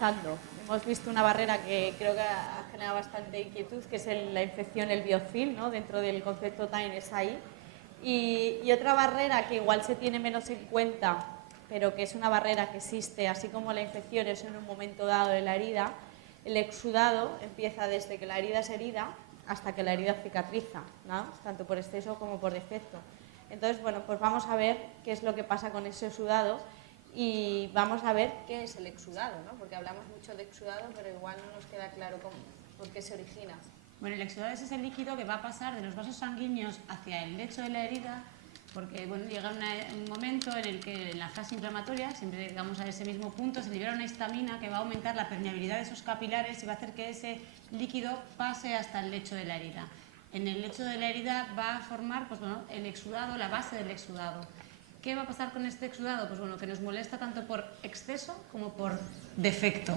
avanzando. Hemos visto una barrera que creo que ha generado bastante inquietud, que es la infección, el biofilm, ¿no? Dentro del concepto TINE-SI. Y otra barrera que igual se tiene menos en cuenta, pero que es una barrera que existe, así como la infección es en un momento dado de la herida, el exudado empieza desde que la herida es herida hasta que la herida cicatriza, ¿no? Tanto por exceso como por defecto. Entonces, bueno, pues vamos a ver qué es lo que pasa con ese exudado y vamos a ver qué es el exudado, ¿no? Porque hablamos mucho de exudado, pero igual no nos queda claro por qué se origina. Bueno, el exudado es ese líquido que va a pasar de los vasos sanguíneos hacia el lecho de la herida, porque bueno, llega un momento en el que en la fase inflamatoria, siempre llegamos a ese mismo punto, se libera una histamina que va a aumentar la permeabilidad de esos capilares y va a hacer que ese líquido pase hasta el lecho de la herida. En el lecho de la herida va a formar pues, bueno, el exudado, la base del exudado. ¿Qué va a pasar con este exudado? Pues bueno, que nos molesta tanto por exceso como por defecto.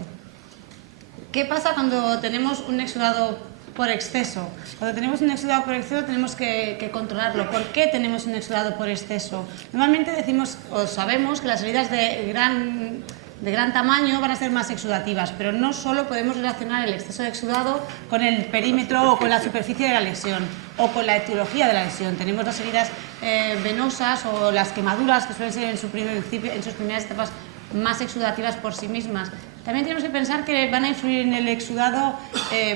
¿Qué pasa cuando tenemos un exudado por exceso? Cuando tenemos un exudado por exceso tenemos que controlarlo. ¿Por qué tenemos un exudado por exceso? Normalmente decimos o sabemos que las heridas de gran tamaño van a ser más exudativas, pero no solo podemos relacionar el exceso de exudado con el perímetro o con la superficie de la lesión o con la etiología de la lesión. Tenemos las heridas venosas o las quemaduras que suelen ser en sus primeras etapas más exudativas por sí mismas. También tenemos que pensar que van a influir en el exudado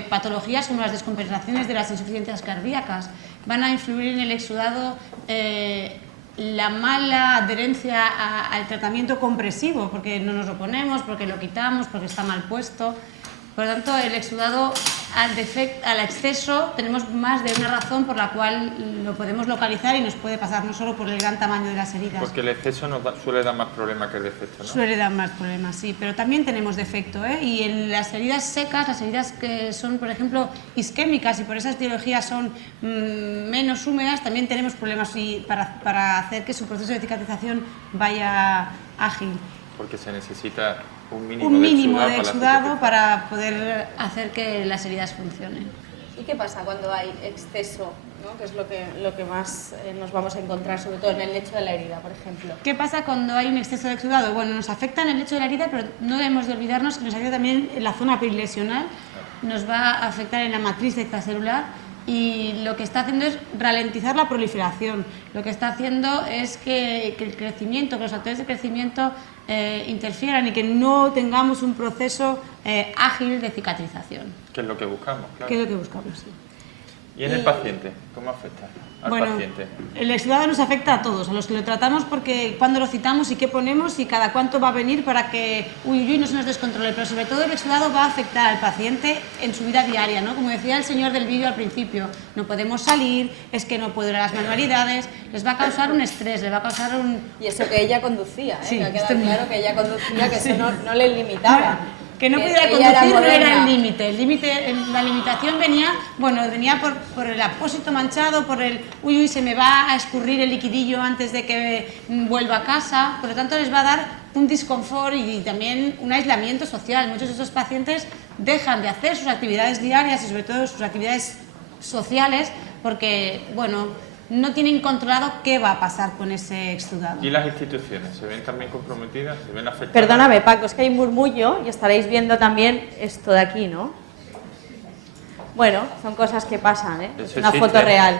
patologías como las descompensaciones de las insuficiencias cardíacas, van a influir en el exudado la mala adherencia al tratamiento compresivo, porque no nos lo ponemos, porque lo quitamos, porque está mal puesto. Por lo tanto, el exudado al exceso tenemos más de una razón por la cual lo podemos localizar y nos puede pasar no solo por el gran tamaño de las heridas. Porque el exceso suele dar más problemas que el defecto, ¿no? Suele dar más problemas, sí, pero también tenemos defecto, ¿eh? Y en las heridas secas, las heridas que son, por ejemplo, isquémicas y por esa etiología son menos húmedas, también tenemos problemas para hacer que su proceso de cicatrización vaya ágil. Porque se necesita un mínimo de exudado para poder hacer que las heridas funcionen. ¿Y qué pasa cuando hay exceso, ¿no? Que es lo que más nos vamos a encontrar, sobre todo en el lecho de la herida, por ejemplo? ¿Qué pasa cuando hay un exceso de exudado? Bueno, nos afecta en el lecho de la herida, pero no debemos de olvidarnos que nos afecta también en la zona perilesional, nos va a afectar en la matriz extracelular y lo que está haciendo es ralentizar la proliferación. Lo que está haciendo es que el crecimiento, que los factores de crecimiento interfieran y que no tengamos un proceso ágil de cicatrización. Que es lo que buscamos, claro. Que es lo que buscamos, sí. ¿Y en el paciente? ¿Cómo afecta al paciente? El exudado nos afecta a todos, a los que lo tratamos, porque cuando lo citamos y qué ponemos y cada cuánto va a venir para que no se nos descontrole, pero sobre todo el exudado va a afectar al paciente en su vida diaria, ¿no? Como decía el señor del vídeo al principio, no podemos salir, es que no puedo ir a las manualidades, les va a causar un estrés, les va a causar un... Y eso que ella conducía, ¿eh? Sí, me ha quedado claro que ella conducía, que eso no le limitaba. Que no pudiera conducir no era el límite. La limitación venía por el apósito manchado, por el se me va a escurrir el liquidillo antes de que vuelva a casa. Por lo tanto, les va a dar un disconfort y también un aislamiento social. Muchos de esos pacientes dejan de hacer sus actividades diarias y sobre todo sus actividades sociales porque, no tienen controlado qué va a pasar con ese exudado. ¿Y las instituciones se ven también comprometidas? ¿Se ven afectadas? Perdóname, Paco, es que hay murmullo y estaréis viendo también esto de aquí, ¿no? Bueno, son cosas que pasan, ¿eh? Es una foto real.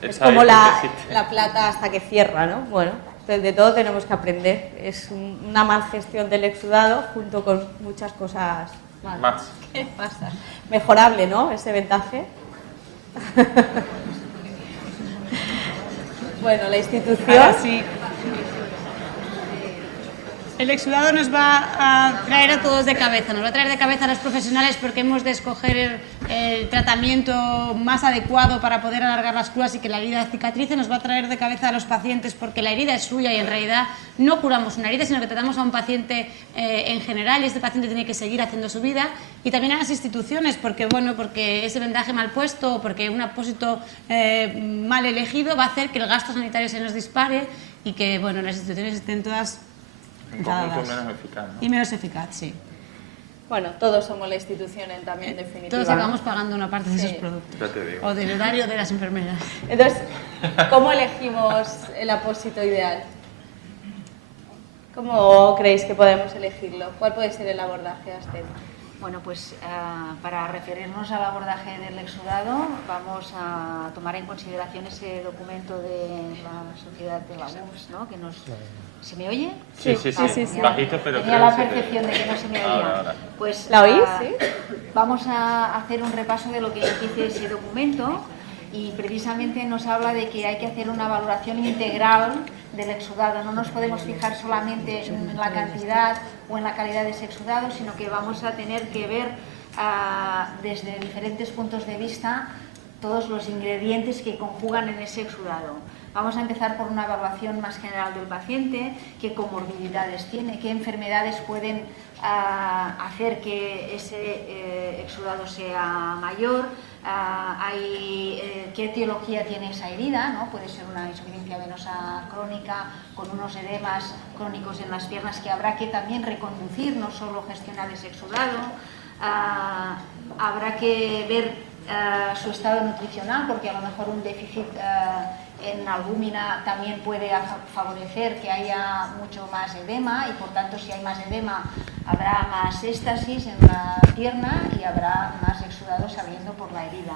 Es como la plata hasta que cierra, ¿no? Bueno, de todo tenemos que aprender. Es una mal gestión del exudado junto con muchas cosas más. ¿Qué pasa? Mejorable, ¿no? Ese vendaje. Bueno, la institución... Ahora sí. El exudado nos va a traer a todos de cabeza, nos va a traer de cabeza a los profesionales porque hemos de escoger el tratamiento más adecuado para poder alargar las curas y que la herida cicatrice, nos va a traer de cabeza a los pacientes porque la herida es suya y en realidad no curamos una herida, sino que tratamos a un paciente en general y este paciente tiene que seguir haciendo su vida, y también a las instituciones porque ese vendaje mal puesto o porque un apósito mal elegido va a hacer que el gasto sanitario se nos dispare y que las instituciones estén todas un conjunto menos eficaz, ¿no? Y menos eficaz, sí. Bueno, todos somos la institución también, en definitiva. Todos acabamos pagando una parte de esos productos. Ya te digo. O del horario de las enfermeras. Entonces, ¿cómo elegimos el apósito ideal? ¿Cómo creéis que podemos elegirlo? ¿Cuál puede ser el abordaje, Aster? Bueno, pues para referirnos al abordaje del exudado vamos a tomar en consideración ese documento de la sociedad de la UMS, ¿no? Que nos... ¿Se me oye? Sí. Bajito, pero tenía la percepción de que no se me oía. Ahora. Pues, ¿La oís? Sí. Vamos a hacer un repaso de lo que nos dice ese documento y precisamente nos habla de que hay que hacer una valoración integral del exudado. No nos podemos fijar solamente en la cantidad o en la calidad de ese exudado, sino que vamos a tener que ver desde diferentes puntos de vista todos los ingredientes que conjugan en ese exudado. Vamos a empezar por una evaluación más general del paciente, qué comorbilidades tiene, qué enfermedades pueden hacer que ese exudado sea mayor, qué etiología tiene esa herida, ¿no? Puede ser una insuficiencia venosa crónica con unos edemas crónicos en las piernas que habrá que también reconducir, no solo gestionar ese exudado. Habrá que ver su estado nutricional, porque a lo mejor un déficit en albúmina también puede favorecer que haya mucho más edema y por tanto si hay más edema habrá más éstasis en la pierna y habrá más exudado saliendo por la herida.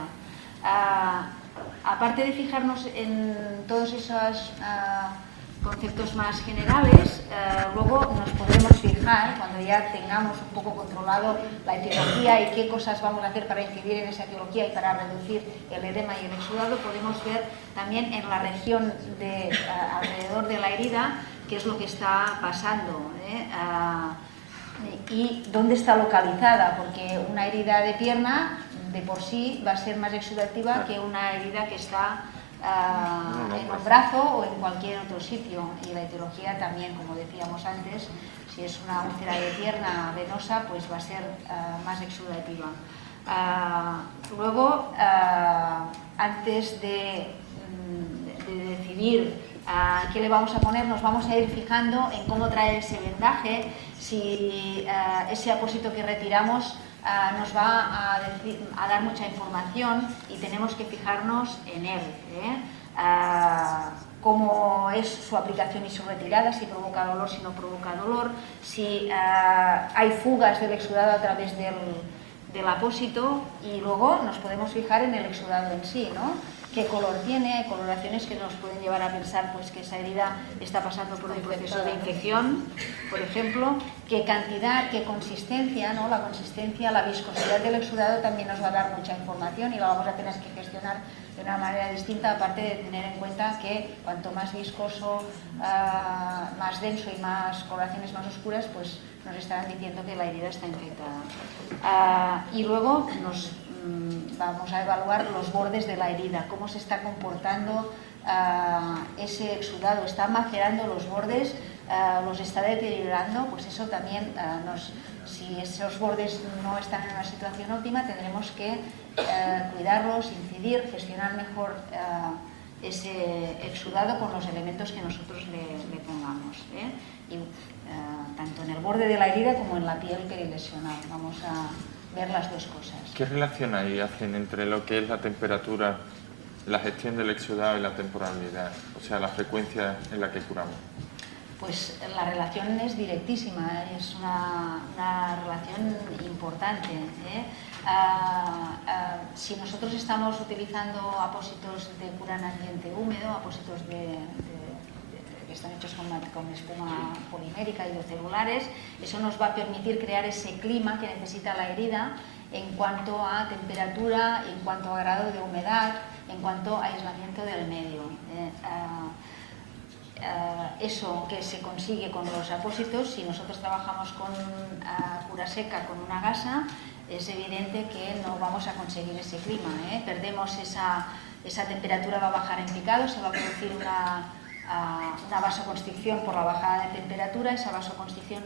Aparte de fijarnos en todos esos conceptos más generales, luego nos podremos fijar, cuando ya tengamos un poco controlado la etiología y qué cosas vamos a hacer para incidir en esa etiología y para reducir el edema y el exudado, podemos ver también en la región alrededor de la herida qué es lo que está pasando, y dónde está localizada, porque una herida de pierna de por sí va a ser más exudativa que una herida que está en un brazo o en cualquier otro sitio, y la etiología también, como decíamos antes, si es una úlcera de pierna venosa pues va a ser más exudativa. Luego, antes de decidir qué le vamos a poner, nos vamos a ir fijando en cómo traer ese vendaje, si ese apósito que retiramos nos va a dar mucha información y tenemos que fijarnos en él, cómo es su aplicación y su retirada, si provoca dolor, si no provoca dolor, si hay fugas del exudado a través del apósito, y luego nos podemos fijar en el exudado en sí, ¿no? Qué color tiene, hay coloraciones que nos pueden llevar a pensar pues, que esa herida está pasando por un proceso de infección, por ejemplo, qué cantidad, qué consistencia, ¿no? La consistencia, la viscosidad del exudado también nos va a dar mucha información y la vamos a tener que gestionar de una manera distinta, aparte de tener en cuenta que cuanto más viscoso, más denso y más coloraciones más oscuras, pues nos estarán diciendo que la herida está infectada. Y luego vamos a evaluar los bordes de la herida, cómo se está comportando ese exudado, está macerando los bordes, los está deteriorando, pues eso también si esos bordes no están en una situación óptima, tendremos que cuidarlos, incidir, gestionar mejor ese exudado con los elementos que nosotros le pongamos, y tanto en el borde de la herida como en la piel perilesional. Vamos a ver las dos cosas. ¿Qué relación hay, hacen entre lo que es la temperatura, la gestión del exudado y la temporalidad? O sea, la frecuencia en la que curamos. Pues la relación es directísima, es una relación importante. Si nosotros estamos utilizando apósitos de cura en ambiente húmedo, apósitos que están hechos con espuma polimérica y celulares, eso nos va a permitir crear ese clima que necesita la herida en cuanto a temperatura, en cuanto a grado de humedad, en cuanto a aislamiento del medio. Eso que se consigue con los apósitos, si nosotros trabajamos con cura seca, con una gasa, es evidente que no vamos a conseguir ese clima, perdemos esa temperatura, va a bajar en picado, se va a producir una vasoconstricción por la bajada de temperatura. Esa vasoconstricción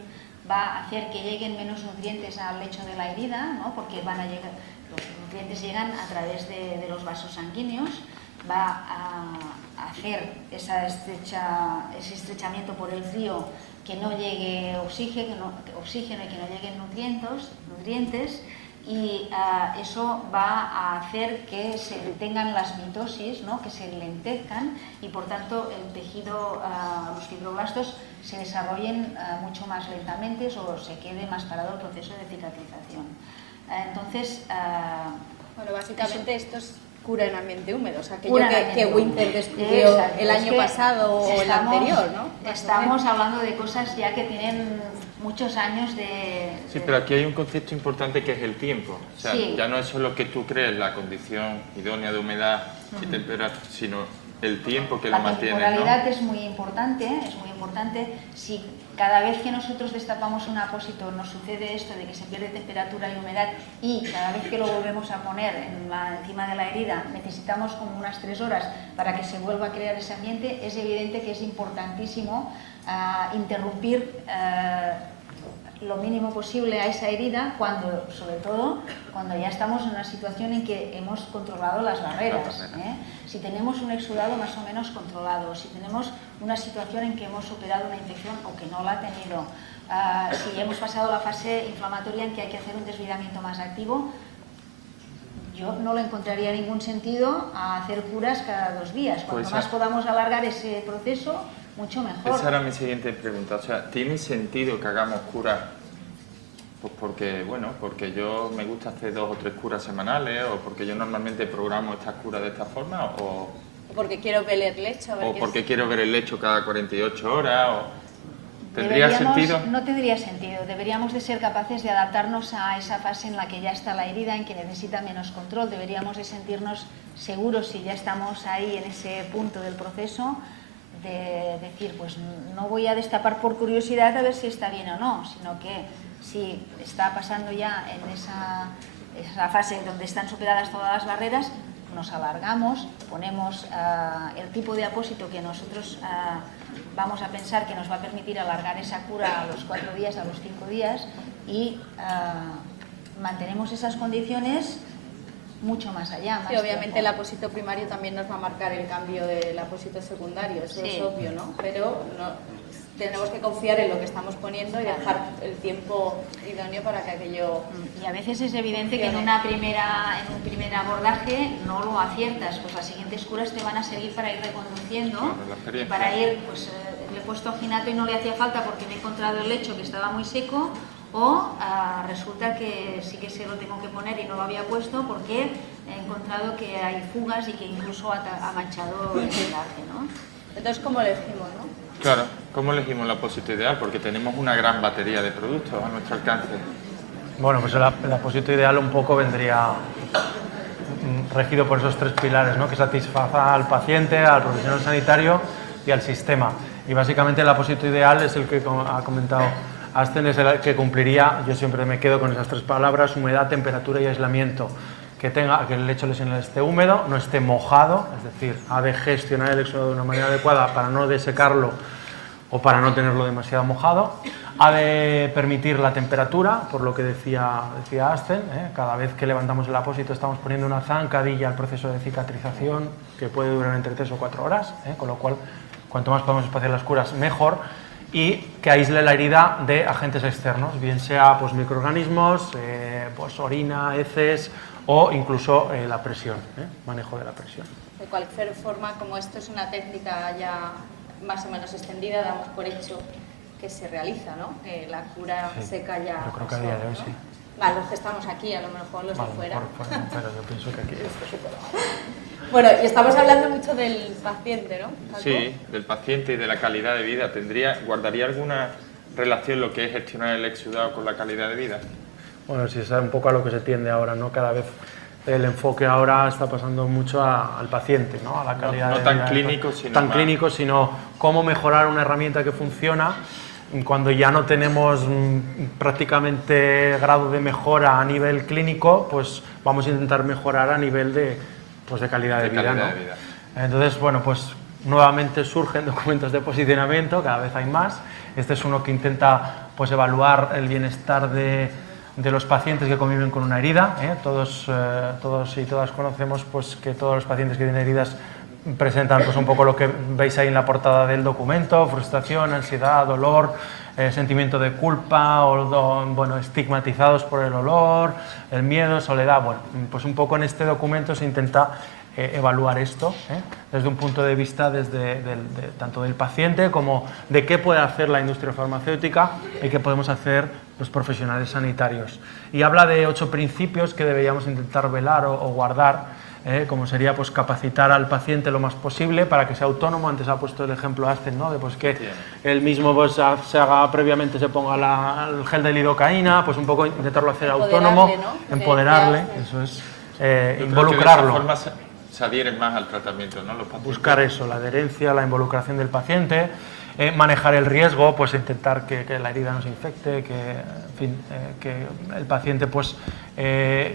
va a hacer que lleguen menos nutrientes al lecho de la herida, ¿no? Porque los nutrientes llegan a través de los vasos sanguíneos, va a hacer ese estrechamiento por el frío, que no llegue oxígeno y que no lleguen nutrientes, y eso va a hacer que se detengan las mitosis, ¿no? Que se lentezcan y por tanto el tejido, los fibroblastos se desarrollen mucho más lentamente o se quede más parado el proceso de cicatrización. Entonces, bueno, básicamente esto es cura en ambiente húmedo, o sea, que húmedo. Winter descubrió Exacto, el año pasado o el anterior, ¿no? Estamos hablando de cosas ya que tienen muchos años de... Sí, pero aquí hay un concepto importante que es el tiempo. O sea, Sí. ya no es solo que tú crees la condición idónea de humedad y temperatura, sino el tiempo que lo La mantiene, temporalidad ¿no? es muy importante, es muy importante. Si cada vez que nosotros destapamos un apósito nos sucede esto de que se pierde temperatura y humedad y cada vez que lo volvemos a poner encima de la herida necesitamos como unas 3 horas para que se vuelva a crear ese ambiente, es evidente que es importantísimo interrumpir lo mínimo posible a esa herida, sobre todo cuando ya estamos en una situación en que hemos controlado las barreras. Si tenemos un exudado más o menos controlado, si tenemos una situación en que hemos operado una infección o que no la ha tenido, si hemos pasado la fase inflamatoria en que hay que hacer un desvidamiento más activo, yo no le encontraría ningún sentido a hacer curas cada 2 días. Cuanto más podamos alargar ese proceso, mucho mejor. Esa era mi siguiente pregunta. O sea, ¿tiene sentido que hagamos curas? Pues porque, bueno, porque yo me gusta hacer 2 o 3 curas semanales, o porque yo normalmente programo estas curas de esta forma, o Porque quiero ver el lecho. o porque quiero ver el lecho cada 48 horas, ¿tendría sentido? No tendría sentido. Deberíamos de ser capaces de adaptarnos a esa fase en la que ya está la herida, en que necesita menos control. Deberíamos de sentirnos seguros si ya estamos ahí en ese punto del proceso, de decir, pues no voy a destapar por curiosidad a ver si está bien o no, sino que si está pasando ya en esa fase donde están superadas todas las barreras, nos alargamos, ponemos el tipo de apósito que nosotros vamos a pensar que nos va a permitir alargar esa cura a los 4 días, a los 5 días y mantenemos esas condiciones mucho más allá. Sí, obviamente el apósito primario también nos va a marcar el cambio del apósito secundario, eso es obvio, ¿no? Pero tenemos que confiar en lo que estamos poniendo y dejar el tiempo idóneo para que aquello... Y a veces es evidente que en un primer abordaje no lo aciertas, pues las siguientes curas te van a seguir para ir reconduciendo, y para ir, pues le he puesto ojinato y no le hacía falta porque me he encontrado el lecho que estaba muy seco, o resulta que sí que se lo tengo que poner y no lo había puesto porque he encontrado que hay fugas y que incluso ha manchado el vendaje, ¿no? Entonces, ¿cómo elegimos, no? Claro, ¿cómo elegimos el apósito ideal? Porque tenemos una gran batería de productos a nuestro alcance. Bueno, pues el apósito ideal un poco vendría regido por esos 3 pilares, ¿no? Que satisfaga al paciente, al profesional sanitario y al sistema. Y básicamente el apósito ideal es el que ha comentado Asten, es el que cumpliría, yo siempre me quedo con esas 3 palabras, humedad, temperatura y aislamiento. Que el lecho lesional esté húmedo, no esté mojado, es decir, ha de gestionar el exudado de una manera adecuada para no desecarlo o para no tenerlo demasiado mojado. Ha de permitir la temperatura, por lo que decía Asten, cada vez que levantamos el apósito estamos poniendo una zancadilla al proceso de cicatrización que puede durar entre 3 o 4 horas, con lo cual cuanto más podemos espaciar las curas mejor, y que aísle la herida de agentes externos, bien sea pues, microorganismos, pues, orina, heces o incluso la presión, manejo de la presión. De cualquier forma, como esto es una técnica ya más o menos extendida, damos por hecho que se realiza, ¿no? Que la cura seca ya... Yo creo que a día de hoy sí. Vale, los que estamos aquí, a lo mejor los de fuera. Pero yo pienso que aquí... Bueno, y estamos hablando mucho del paciente, ¿no? ¿Algo? Sí, del paciente y de la calidad de vida. ¿Guardaría alguna relación lo que es gestionar el exudado con la calidad de vida? Bueno, sí, es un poco a lo que se tiende ahora, ¿no? Cada vez el enfoque ahora está pasando mucho al paciente, ¿no? A la calidad de tan vida. Clínico, sino tan más... clínico, sino cómo mejorar una herramienta que funciona cuando ya no tenemos prácticamente grado de mejora a nivel clínico, pues vamos a intentar mejorar a nivel de calidad de vida, ¿no? Entonces, bueno, pues nuevamente surgen documentos de posicionamiento, cada vez hay más. Este es uno que intenta pues evaluar el bienestar de los pacientes que conviven con una herida. Todos y todas conocemos pues, que todos los pacientes que tienen heridas presentan pues un poco lo que veis ahí en la portada del documento: frustración, ansiedad, dolor, sentimiento de culpa, bueno, estigmatizados por el olor, el miedo, soledad. Bueno, pues un poco en este documento se intenta evaluar esto desde un punto de vista tanto del paciente como de qué puede hacer la industria farmacéutica y qué podemos hacer los profesionales sanitarios. Y habla de 8 principios que deberíamos intentar velar o guardar, como sería pues capacitar al paciente lo más posible para que sea autónomo. Antes ha puesto el ejemplo Ascen, ¿no? De pues que él mismo pues se haga previamente, se ponga el gel de lidocaína, pues un poco intentarlo hacer autónomo, ¿no? Empoderarle, eso es, involucrarlo. De esa forma se adhieren más al tratamiento, ¿no? Los pacientes. Buscar eso, la adherencia, la involucración del paciente, manejar el riesgo, pues intentar que la herida no se infecte, que el paciente pues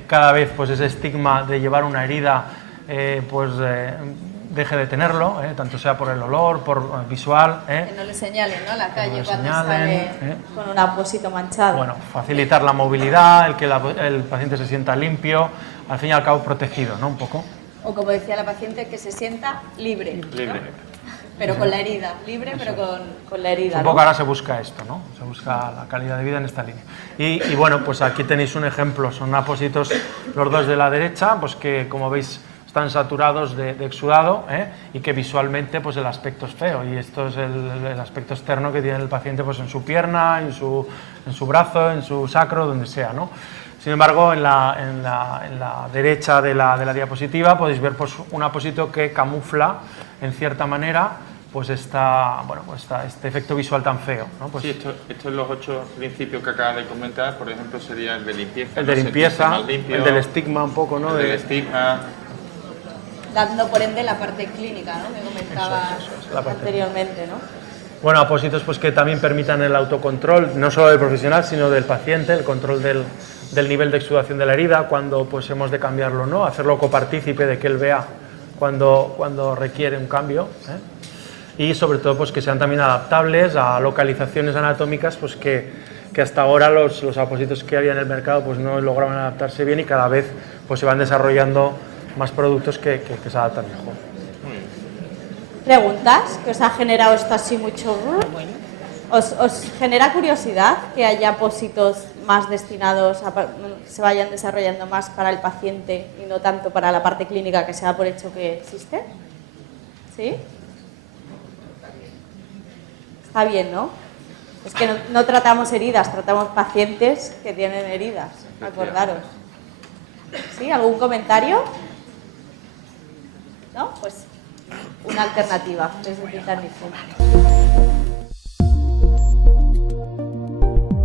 cada vez pues ese estigma de llevar una herida deje de tenerlo, tanto sea por el olor, por visual. Que no le señalen, ¿no? La calle no cuando señalen, sale con un apósito manchado. Bueno, facilitar la movilidad, el que el paciente se sienta limpio, al fin y al cabo protegido, ¿no? Un poco. O como decía la paciente, que se sienta libre. Libre. ¿No? Pero con la herida, libre pero con la herida. Un poco ahora se busca esto, ¿no? Se busca la calidad de vida en esta línea. Y bueno, pues aquí tenéis un ejemplo, son apósitos los dos de la derecha, pues que como veis están saturados de exudado, y que visualmente pues el aspecto es feo, y esto es el aspecto externo que tiene el paciente pues en su pierna, en su brazo, en su sacro, donde sea, ¿no? Sin embargo, en la derecha de la diapositiva podéis ver pues, un apósito que camufla, en cierta manera, pues este efecto visual tan feo, ¿no? Pues, sí, estos los 8 principios que acabas de comentar, por ejemplo, sería el de limpieza. El de limpieza, el del estigma un poco, ¿no? El del estigma. Dando por ende la parte clínica, ¿no? Que comentabas anteriormente, ¿no? Bueno, apósitos pues que también permitan el autocontrol, no solo del profesional, sino del paciente, el control del nivel de exudación de la herida, cuando pues hemos de cambiarlo, ¿no? Hacerlo copartícipe de que él vea cuando requiere un cambio, y sobre todo pues que sean también adaptables a localizaciones anatómicas pues que hasta ahora los apósitos que había en el mercado pues no lograban adaptarse bien, y cada vez pues se van desarrollando más productos que se adaptan mejor. ¿Preguntas? ¿Que os ha generado esto así mucho? ¿Os genera curiosidad que haya apósitos más destinados a que se vayan desarrollando más para el paciente y no tanto para la parte clínica que se da por hecho que existe? ¿Sí? Está bien, ¿no? Es que no tratamos heridas, tratamos pacientes que tienen heridas, acordaros. ¿Sí? ¿Algún comentario? ¿No? Pues una alternativa desde Titanifu.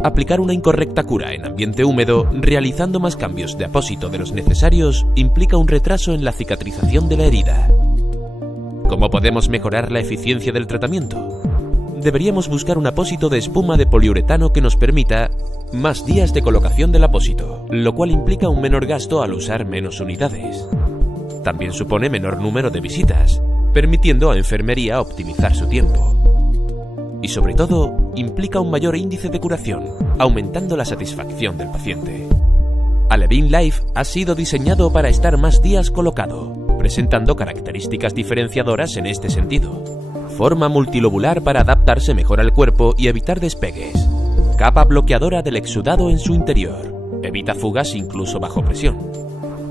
Aplicar una incorrecta cura en ambiente húmedo, realizando más cambios de apósito de los necesarios, implica un retraso en la cicatrización de la herida. ¿Cómo podemos mejorar la eficiencia del tratamiento? Deberíamos buscar un apósito de espuma de poliuretano que nos permita más días de colocación del apósito, lo cual implica un menor gasto al usar menos unidades. También supone menor número de visitas, permitiendo a enfermería optimizar su tiempo. Y sobre todo, implica un mayor índice de curación, aumentando la satisfacción del paciente. Alevín Life ha sido diseñado para estar más días colocado, presentando características diferenciadoras en este sentido. Forma multilobular para adaptarse mejor al cuerpo y evitar despegues. Capa bloqueadora del exudado en su interior. Evita fugas incluso bajo presión.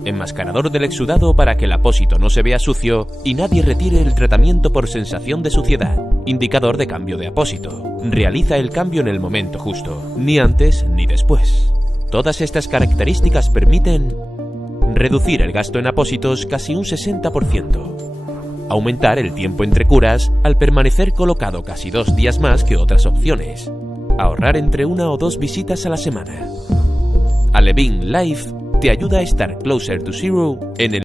Enmascarador del exudado para que el apósito no se vea sucio y nadie retire el tratamiento por sensación de suciedad. Indicador de cambio de apósito. Realiza el cambio en el momento justo, ni antes ni después. Todas estas características permiten reducir el gasto en apósitos casi un 60%. Aumentar el tiempo entre curas al permanecer colocado casi 2 días más que otras opciones. Ahorrar entre 1 o 2 visitas a la semana. Alevín Life te ayuda a estar closer to zero en el